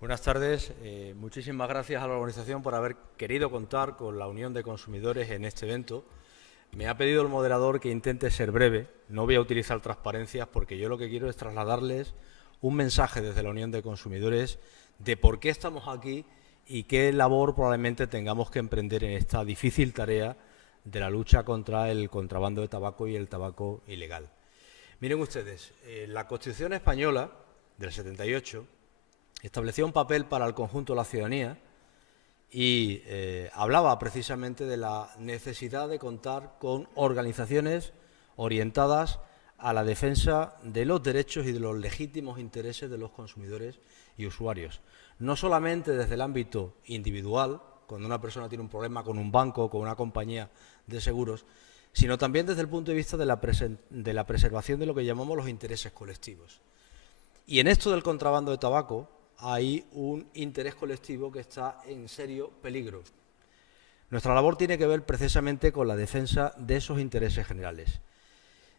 Buenas tardes. Muchísimas gracias a la organización por haber querido contar con la Unión de Consumidores en este evento. Me ha pedido el moderador que intente ser breve. No voy a utilizar transparencias porque yo lo que quiero es trasladarles un mensaje desde la Unión de Consumidores de por qué estamos aquí y qué labor probablemente tengamos que emprender en esta difícil tarea de la lucha contra el contrabando de tabaco y el tabaco ilegal. Miren ustedes, la Constitución española del 78 establecía un papel para el conjunto de la ciudadanía y hablaba precisamente de la necesidad de contar con organizaciones orientadas a la defensa de los derechos y de los legítimos intereses de los consumidores y usuarios. No solamente desde el ámbito individual, cuando una persona tiene un problema con un banco o con una compañía de seguros, sino también desde el punto de vista de la preservación de lo que llamamos los intereses colectivos. Y en esto del contrabando de tabaco hay un interés colectivo que está en serio peligro. Nuestra labor tiene que ver precisamente con la defensa de esos intereses generales.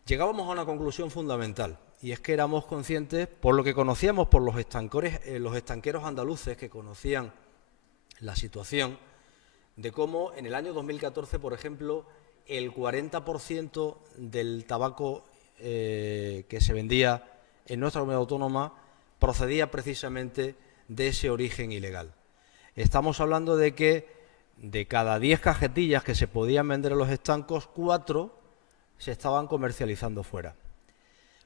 Llegábamos a una conclusión fundamental, y es que éramos conscientes, por lo que conocíamos por los estanqueros andaluces que conocían la situación, de cómo en el año 2014, por ejemplo, el 40% del tabaco que se vendía en nuestra comunidad autónoma procedía precisamente de ese origen ilegal. Estamos hablando de que de cada 10 cajetillas que se podían vender en los estancos, 4 se estaban comercializando fuera.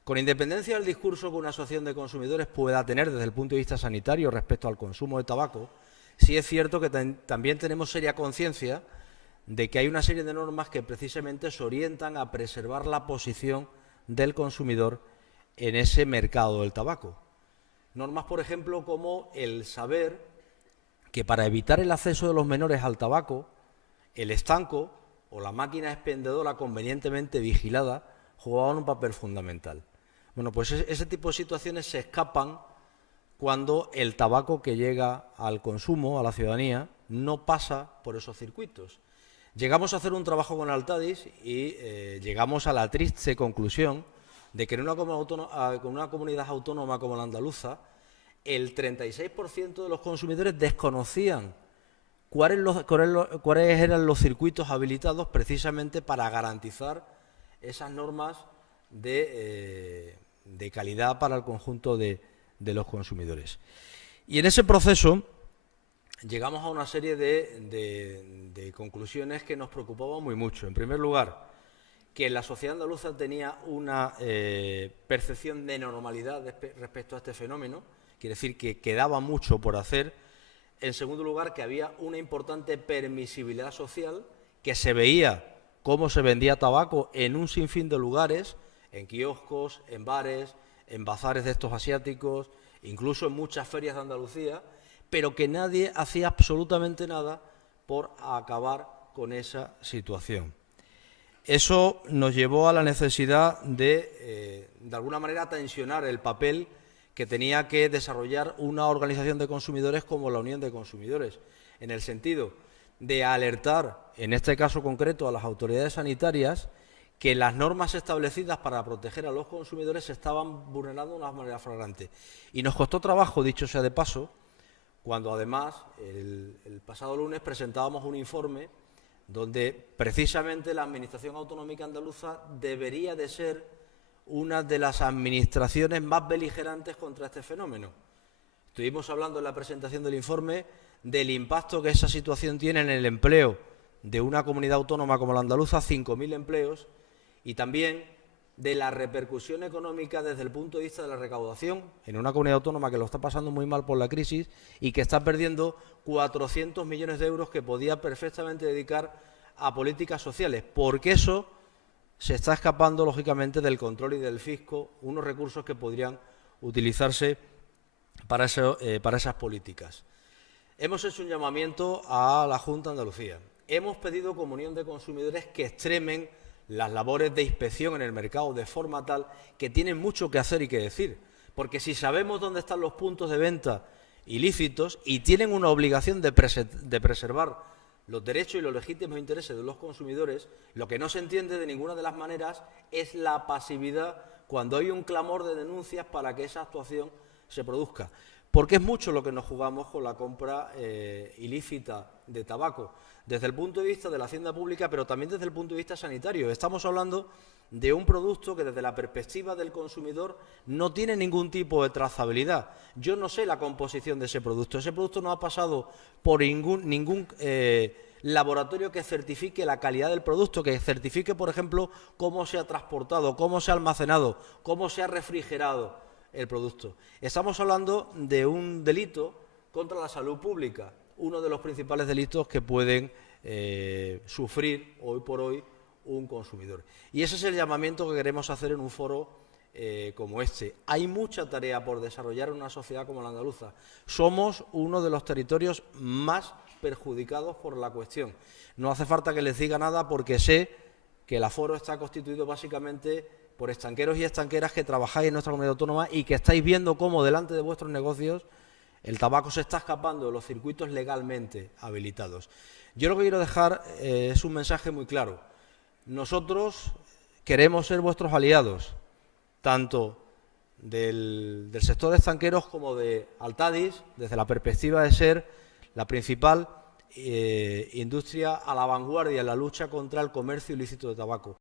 Con independencia del discurso que una asociación de consumidores pueda tener desde el punto de vista sanitario respecto al consumo de tabaco, sí es cierto que también tenemos seria conciencia de que hay una serie de normas que precisamente se orientan a preservar la posición del consumidor en ese mercado del tabaco. Normas, por ejemplo, como el saber que para evitar el acceso de los menores al tabaco, el estanco o la máquina expendedora convenientemente vigilada jugaban un papel fundamental. Bueno, pues ese tipo de situaciones se escapan cuando el tabaco que llega al consumo, a la ciudadanía, no pasa por esos circuitos. Llegamos a hacer un trabajo con Altadis y llegamos a la triste conclusión de que en una comunidad autónoma como la andaluza, el 36% de los consumidores desconocían cuáles eran los circuitos habilitados precisamente para garantizar esas normas de calidad para el conjunto de los consumidores. Y en ese proceso llegamos a una serie de conclusiones que nos preocupaban muy mucho. En primer lugar, que la sociedad andaluza tenía una percepción de normalidad respecto a este fenómeno, quiere decir que quedaba mucho por hacer. En segundo lugar, que había una importante permisibilidad social, que se veía cómo se vendía tabaco en un sinfín de lugares, en kioscos, en bares, en bazares de estos asiáticos, incluso en muchas ferias de Andalucía, pero que nadie hacía absolutamente nada por acabar con esa situación. Eso nos llevó a la necesidad de alguna manera, tensionar el papel que tenía que desarrollar una organización de consumidores como la Unión de Consumidores, en el sentido de alertar, en este caso concreto, a las autoridades sanitarias que las normas establecidas para proteger a los consumidores se estaban vulnerando de una manera flagrante. Y nos costó trabajo, dicho sea de paso, cuando además el pasado lunes presentábamos un informe donde precisamente la Administración Autonómica Andaluza debería de ser una de las administraciones más beligerantes contra este fenómeno. Estuvimos hablando en la presentación del informe del impacto que esa situación tiene en el empleo de una comunidad autónoma como la andaluza, 5.000 empleos, y también de la repercusión económica desde el punto de vista de la recaudación en una comunidad autónoma que lo está pasando muy mal por la crisis y que está perdiendo 400 millones de euros que podía perfectamente dedicar a políticas sociales, porque eso se está escapando, lógicamente, del control y del fisco, unos recursos que podrían utilizarse para esas políticas. Hemos hecho un llamamiento a la Junta de Andalucía. Hemos pedido como Unión de Consumidores que extremen las labores de inspección en el mercado de forma tal que tienen mucho que hacer y que decir. Porque si sabemos dónde están los puntos de venta ilícitos y tienen una obligación de preservar los derechos y los legítimos intereses de los consumidores, lo que no se entiende de ninguna de las maneras es la pasividad cuando hay un clamor de denuncias para que esa actuación se produzca. porque es mucho lo que nos jugamos con la compra ilícita de tabaco, desde el punto de vista de la hacienda pública, pero también desde el punto de vista sanitario. Estamos hablando de un producto que desde la perspectiva del consumidor no tiene ningún tipo de trazabilidad. Yo no sé la composición de ese producto. Ese producto no ha pasado por ningún laboratorio que certifique la calidad del producto, que certifique, por ejemplo, cómo se ha transportado, cómo se ha almacenado, cómo se ha refrigerado el producto. Estamos hablando de un delito contra la salud pública, uno de los principales delitos que pueden sufrir hoy por hoy un consumidor. Y ese es el llamamiento que queremos hacer en un foro como este. Hay mucha tarea por desarrollar en una sociedad como la andaluza. Somos uno de los territorios más perjudicados por la cuestión. No hace falta que les diga nada porque sé que el aforo está constituido básicamente por estanqueros y estanqueras que trabajáis en nuestra comunidad autónoma y que estáis viendo cómo delante de vuestros negocios el tabaco se está escapando de los circuitos legalmente habilitados. Yo lo que quiero dejar es un mensaje muy claro. Nosotros queremos ser vuestros aliados, tanto del sector de estanqueros como de Altadis, desde la perspectiva de ser la principal industria a la vanguardia en la lucha contra el comercio ilícito de tabaco.